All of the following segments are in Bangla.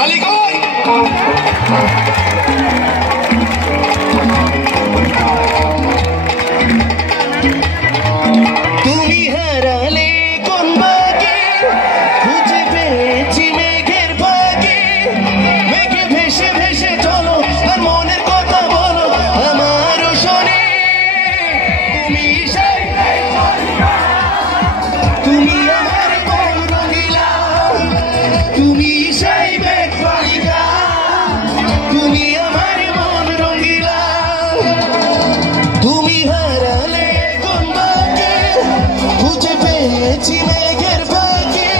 তালি কই তুমি হারালে কোন বাগে খুঁজে পেয়েছি মেঘের বাগে মেঘে ভেসে ভেসে চলো আর মনের কথা বলো আমারও শোনে তুমি সেই তুমি আমার মন রঙিলা তুমি সেই মেঘ বালিকা তুমি আমার মন রঙিলা তুমি হারালে কোন বাগে খুঁজে পেয়েছি মেঘের বাগে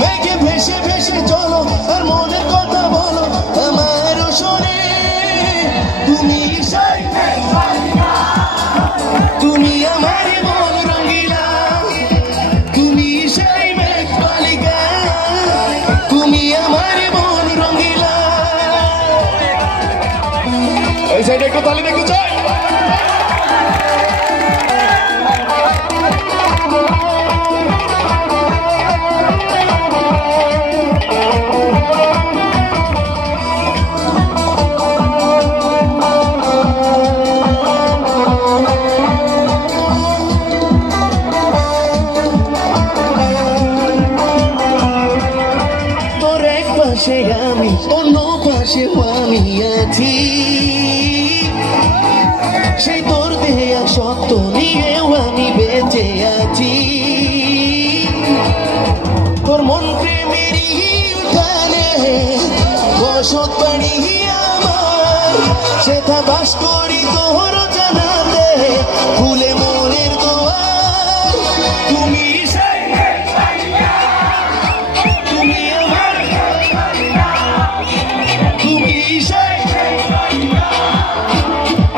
মেঘে ভেসে ভেসে চলো আর মনের কথা বলো আমারও শোনে তুমি সেই মেঘ বালিকা তুমি আমার মন রঙিলা তুমি সেই মেঘ বালিকা তুমি আমার মন রঙিলা এই সাইডে একটু তালি দেখতে চাই তোর এক পাশে আমি অন্য পাশে আমি আছি সেই তোর দেয়া সত্য নিয়েও আমি বেঁচে আছি তোর মন প্রেমেরই উঠানে বসত বাড়ি আমার সেটা বাস করি তোর জানাতে ফুলে মনের দোয়ার তুমি সেই তুমি আমার তুমি সেই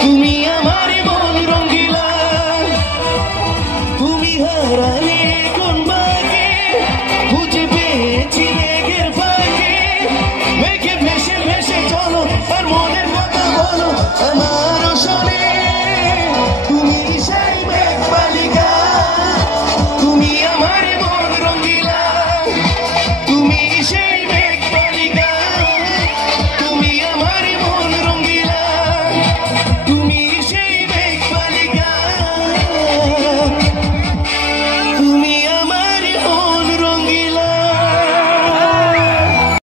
তুমি আমার মন রঙিলা তুমি হারালে কোন বাগে খুঁজে পেয়েছি মেঘের বাগে মেঘে ভেসে ভেসে চলো আর মনের কথা বলো আমারও শোনে তুমি সেই মেঘ বালিকা তুমি আমার মন রঙিলা তুমি সেই মেঘ বালিকা তুমি আমার মন রঙিলা